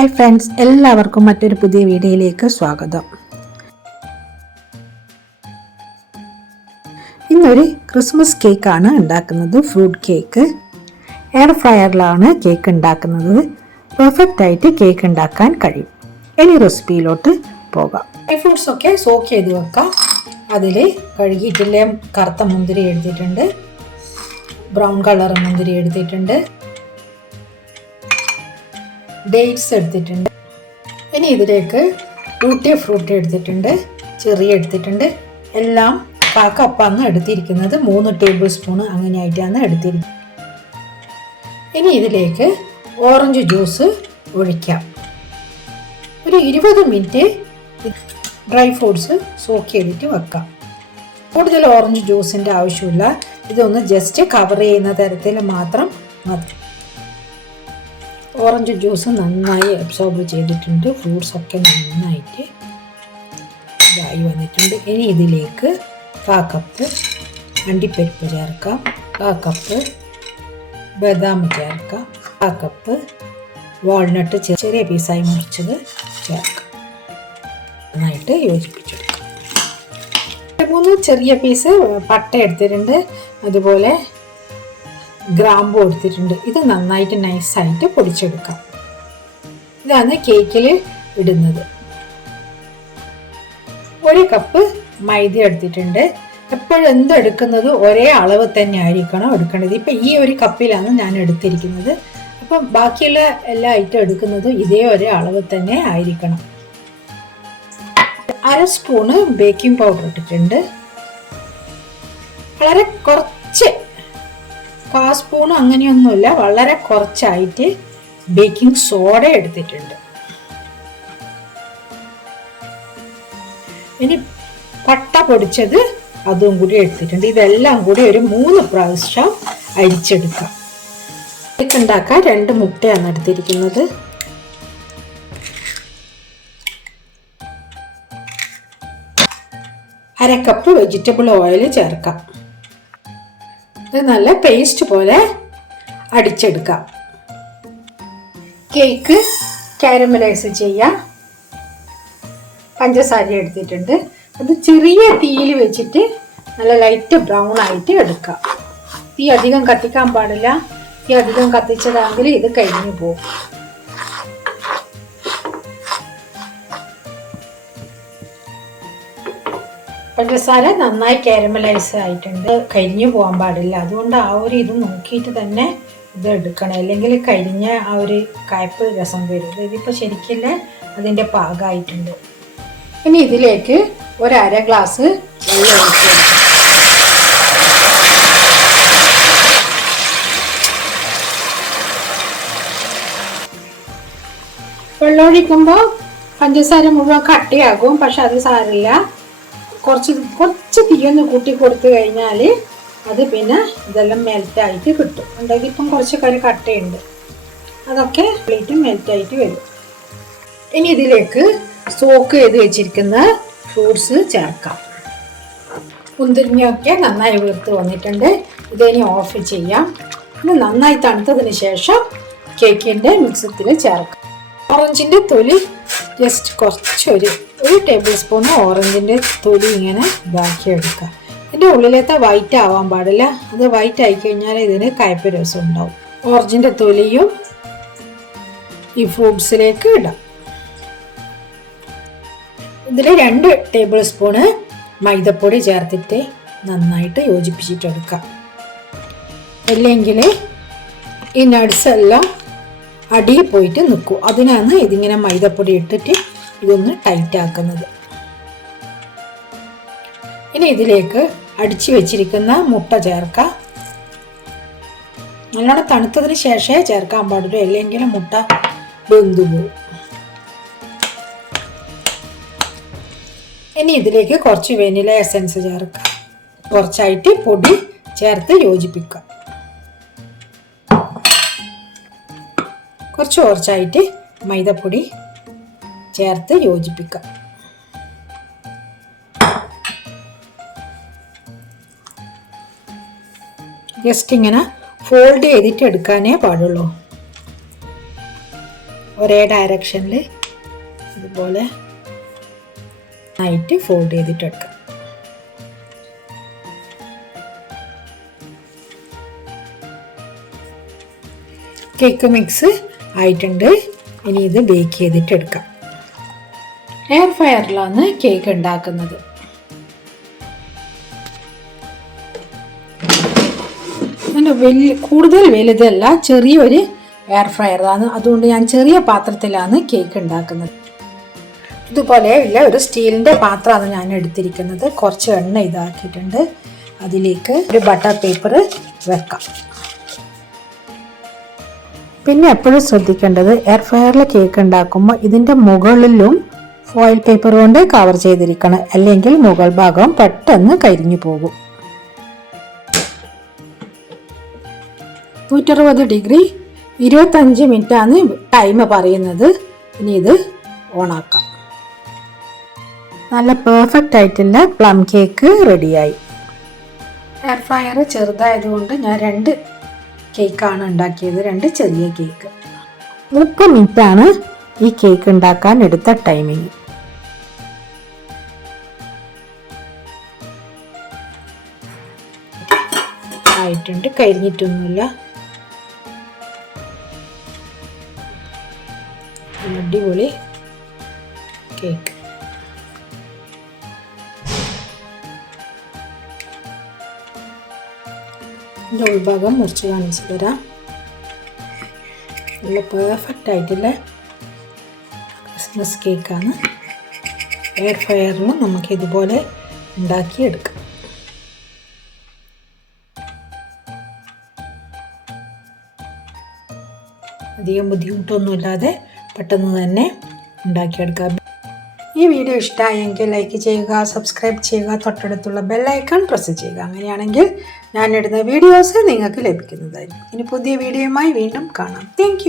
Hi friends എല്ലാവർക്കും മറ്റൊരു പുതിയ വീഡിയോയിലേക്ക് സ്വാഗതം. ഇന്നൊരു ക്രിസ്മസ് കേക്കാണ് ഉണ്ടാക്കുന്നത് ഫ്രൂട്ട് കേക്ക്. എയർ ഫ്രയറിലാണ് കേക്ക് ഉണ്ടാക്കുന്നത്. പെർഫെക്റ്റ് ആയിട്ട് കേക്ക് ഉണ്ടാക്കാൻ കഴിയും. ഇനി റെസിപ്പിയിലോട്ട് പോകാം. ഡ്രൈ ഫ്രൂട്ട്സ് ഒക്കെ സോക്ക് ചെയ്ത് വെക്കാം. അതിൽ കഴുകിയിട്ടുള്ള കറുത്ത മുന്തിരി എടുത്തിട്ടുണ്ട് ബ്രൗൺ കളർ മുന്തിരി എടുത്തിട്ടുണ്ട് ഡേറ്റ്സ് എടുത്തിട്ടുണ്ട്. ഇനി ഇതിലേക്ക് ഊട്ടിയ ഫ്രൂട്ട് എടുത്തിട്ടുണ്ട് ചെറിയ എടുത്തിട്ടുണ്ട്. എല്ലാം പാക്കപ്പാന്ന് എടുത്തിരിക്കുന്നത്. മൂന്ന് ടേബിൾ സ്പൂൺ അങ്ങനെയായിട്ടാണ് എടുത്തിരിക്കുന്നത്. ഇനി ഇതിലേക്ക് ഓറഞ്ച് ജ്യൂസ് ഒഴിക്കാം. ഒരു ഇരുപത് മിനിറ്റ് ഡ്രൈ ഫ്രൂട്ട്സ് സോക്ക് ചെയ്തിട്ട് വെക്കാം. കൂടുതൽ ഓറഞ്ച് ജ്യൂസിന്റെ ആവശ്യമില്ല. ഇതൊന്ന് ജസ്റ്റ് കവർ ചെയ്യുന്ന തരത്തിൽ മാത്രം മതി. ഓറഞ്ച് ജ്യൂസ് നന്നായി അബ്സോർബ് ചെയ്തിട്ടുണ്ട്. ഫ്രൂട്ട്സ് ഒക്കെ നന്നായിട്ട് ഇതായി വന്നിട്ടുണ്ട്. ഇനി ഇതിലേക്ക് കാ കപ്പ് അണ്ടിപ്പരിപ്പ് ചേർക്കാം. കാ കപ്പ് ബദാം ചേർക്കാം. കാ കപ്പ് വാൾനട്ട് ചെറിയ പീസായി മുറിച്ചത് ചേർക്കാം. നന്നായിട്ട് യോജിപ്പിച്ചെടുക്കാം. മൂന്ന് ചെറിയ പീസ് പട്ട എടുത്തിട്ടുണ്ട്. അതുപോലെ ഗ്രാമ്പു എടുത്തിട്ടുണ്ട്. ഇത് നന്നായിട്ട് നൈസായിട്ട് പൊടിച്ചെടുക്കാം. ഇതാണ് കേക്കിൽ ഇടുന്നത്. ഒരു കപ്പ് മൈദ എടുത്തിട്ടുണ്ട്. എപ്പോഴും എന്തെടുക്കുന്നത് ഒരേ അളവ് തന്നെ ആയിരിക്കണം എടുക്കേണ്ടത്. ഇപ്പം ഈ ഒരു കപ്പിലാണ് ഞാൻ എടുത്തിരിക്കുന്നത്. അപ്പം ബാക്കിയുള്ള എല്ലാ ഐറ്റം എടുക്കുന്നത് ഇതേ ഒരേ അളവ് തന്നെ ആയിരിക്കണം. അര സ്പൂണ് ബേക്കിംഗ് പൗഡർ ഇട്ടിട്ടുണ്ട്. വളരെ കുറച്ച് കാ സ്പൂണും അങ്ങനെയൊന്നുമില്ല വളരെ കുറച്ചായിട്ട് ബേക്കിംഗ് സോഡ എടുത്തിട്ടുണ്ട്. ഇനി പട്ട പൊടിച്ചത് അതും കൂടി എടുത്തിട്ടുണ്ട്. ഇതെല്ലാം കൂടി ഒരു മൂന്ന് പ്രാവശ്യം അരിച്ചെടുക്കാം. ഉണ്ടാക്കാൻ രണ്ട് മുട്ടയാണ് എടുത്തിരിക്കുന്നത്. അര കപ്പ് വെജിറ്റബിൾ ഓയിൽ ചേർക്കാം. ഇത് നല്ല പേസ്റ്റ് പോലെ അടിച്ചെടുക്കാം. കേക്ക് കാരമലൈസ് ചെയ്യാം. പഞ്ചസാര എടുത്തിട്ടുണ്ട്. അത് ചെറിയ തീയിൽ വെച്ചിട്ട് നല്ല ലൈറ്റ് ബ്രൗൺ ആയിട്ട് എടുക്കാം. തീ അധികം കത്തിക്കാൻ പാടില്ല. തീ അധികം കത്തിച്ചതാണെങ്കിൽ ഇത് കഴിഞ്ഞു പോകും. പഞ്ചസാര നന്നായി കാരമലൈസ് ആയിട്ടുണ്ട്. കരിഞ്ഞു പോകാൻ പാടില്ല. അതുകൊണ്ട് ആ ഒരു ഇത് നോക്കിയിട്ട് തന്നെ ഇത് എടുക്കണം. അല്ലെങ്കിൽ കരിഞ്ഞ ആ ഒരു കയപ്പ് രസം വരും. ഇതിപ്പോൾ ശരിക്കില്ല അതിന്റെ പാകമായിട്ടുണ്ട് ഇനി ഇതിലേക്ക് ഒരു അര ഗ്ലാസ് വെള്ളം ഒഴിച്ച് കൊടുക്കാം. വെള്ളം ഒഴിക്കുമ്പോൾ പഞ്ചസാര മുഴുവൻ കട്ടിയാകും. പക്ഷെ അത് സാരില്ല കുറച്ച് കുറച്ച് തീയൊന്ന് കൂട്ടി കൊടുത്തു കഴിഞ്ഞാൽ അത് പിന്നെ ഇതെല്ലാം മെൽറ്റായിട്ട് കിട്ടും. ഉണ്ടാക്കി ഇപ്പം കുറച്ച് കറി കട്ടയുണ്ട്. അതൊക്കെ പ്ലേറ്റ് മെൽറ്റായിട്ട് വരും. ഇനി ഇതിലേക്ക് സോക്ക് ചെയ്ത് വെച്ചിരിക്കുന്ന ഫ്രൂട്ട്സ് ചേർക്കാം. കുന്തിരിഞ്ഞൊക്കെ നന്നായി വീർത്ത് വന്നിട്ടുണ്ട്. ഇതിനി ഓഫ് ചെയ്യാം. ഇനി നന്നായി തണുത്തതിന് ശേഷം കേക്കിന്റെ മിക്സത്തിൽ ചേർക്കാം. ഓറഞ്ചിന്റെ തൊലി ജസ്റ്റ് കുറച്ചൊരു ഒരു ടേബിൾ സ്പൂൺ ഓറഞ്ചിന്റെ തൊലി ഇങ്ങനെ ഇതാക്കി എടുക്കുക ഇതിന്റെ ഉള്ളിലത്തെ വൈറ്റ് ആവാൻ പാടില്ല. അത് വൈറ്റ് ആയി കഴിഞ്ഞാൽ ഇതിന് കയ്പ് രസം ഉണ്ടാവും. ഓറഞ്ചിന്റെ തൊലിയും ഈ ഫ്രൂട്ട്സിലേക്ക് ഇടാം. ഇതിൽ രണ്ട് ടേബിൾ സ്പൂണ് മൈദപ്പൊടി ചേർത്തിട്ട് നന്നായിട്ട് യോജിപ്പിച്ചിട്ടെടുക്കാം അല്ലെങ്കിൽ ഈ നട്ട്സ് എല്ലാം അടിയിൽ പോയിട്ട് നിൽക്കും. അതിനാണ് ഇതിങ്ങനെ മൈദപ്പൊടി ഇട്ടിട്ട് ഇതൊന്ന് ടൈറ്റ് ആക്കുന്നത്. ഇനി ഇതിലേക്ക് അടിച്ചു വെച്ചിരിക്കുന്ന മുട്ട ചേർക്കാം. നല്ലോണം തണുത്തതിന് ശേഷമേ ചേർക്കാൻ പാടുള്ളൂ അല്ലെങ്കിൽ മുട്ട വെന്തു ഇനി ഇതിലേക്ക് കുറച്ച് വെനില എസൻസ് ചേർക്കാം. കുറച്ചായിട്ട് പൊടി ചേർത്ത് യോജിപ്പിക്കാം. കുറച്ച് കുറച്ചായിട്ട് മൈദപ്പൊടി ചേർത്ത് യോജിപ്പിക്കാം. ജസ്റ്റ് ഇങ്ങനെ ഫോൾഡ് ചെയ്തിട്ട് എടുക്കാനേ പാടുള്ളൂ. ഒരേ ഡയറക്ഷനിൽ ഇതുപോലെ ആയിട്ട് ഫോൾഡ് ചെയ്തിട്ട് എടുക്കാം. കേക്ക് മിക്സ് ആയിട്ടുണ്ട്. ഇനി ഇത് ബേക്ക് ചെയ്തിട്ട് എടുക്കാം. എയർ ഫയറിലാണ് കേക്ക് ഉണ്ടാക്കുന്നത്. വലിയ കൂടുതൽ വലുതല്ല ചെറിയൊരു എയർ ഫ്രയറാണ് അതുകൊണ്ട് ഞാൻ ചെറിയ പാത്രത്തിലാണ് കേക്ക് ഉണ്ടാക്കുന്നത്. ഇതുപോലെ ഇല്ല ഒരു സ്റ്റീലിന്റെ പാത്രമാണ് ഞാൻ എടുത്തിരിക്കുന്നത്. കുറച്ച് എണ്ണ ഇതാക്കിയിട്ടുണ്ട്. അതിലേക്ക് ഒരു ബട്ടർ പേപ്പർ വെക്കാം. പിന്നെ എപ്പോഴും ശ്രദ്ധിക്കേണ്ടത് എയർ ഫ്രയറിൽ കേക്ക് ഉണ്ടാക്കുമ്പോൾ ഇതിന്റെ മുകളിലും ഫോയിൽ പേപ്പർ കൊണ്ട് കവർ ചെയ്തിരിക്കണം അല്ലെങ്കിൽ മുകൾ ഭാഗം പെട്ടെന്ന് കരിഞ്ഞു പോകും. നൂറ്ററുപത് ഡിഗ്രി ഇരുപത്തഞ്ച് മിനിറ്റാണ് ടൈം പറയുന്നത്. ഇനി ഇത് ഓണാക്കാം. നല്ല പെർഫെക്റ്റ് ആയിട്ടുള്ള പ്ലം കേക്ക് റെഡിയായി എയർ ഫ്രയർ ചെറുതായതുകൊണ്ട് ഞാൻ രണ്ട് കേക്കാണ് ഉണ്ടാക്കിയത്. രണ്ട് ചെറിയ കേക്ക് മുപ്പത് മിനിറ്റാണ് ഈ കേക്ക് ഉണ്ടാക്കാൻ എടുത്ത ടൈമിങ് ആയിട്ടുണ്ട് കരിഞ്ഞിട്ടൊന്നുമില്ല. അടിപൊളി കേക്ക്. ഇതിന്റെ ഉൾഭാഗം മുറിച്ച് കാണിച്ചു തരാം. നല്ല പെർഫെക്റ്റ് ആയിട്ടുള്ള ക്രിസ്മസ് കേക്കാണ് എയർ ഫയറിന് നമുക്ക് ഇതുപോലെ ഉണ്ടാക്കിയെടുക്കാം. അധികം ബുദ്ധിമുട്ടൊന്നുമില്ലാതെ പെട്ടെന്ന് തന്നെ ഉണ്ടാക്കിയെടുക്കാം ഈ വീഡിയോ ഇഷ്ടമായെങ്കിൽ ലൈക്ക് ചെയ്യുക സബ്സ്ക്രൈബ് ചെയ്യുക തൊട്ടടുത്തുള്ള ബെല്ലൈക്കൺ പ്രസ് ചെയ്യുക. അങ്ങനെയാണെങ്കിൽ ഞാനിടുന്ന വീഡിയോസ് നിങ്ങൾക്ക് ലഭിക്കുന്നതായിരിക്കും. ഇനി പുതിയ വീഡിയോയുമായി വീണ്ടും കാണാം. താങ്ക്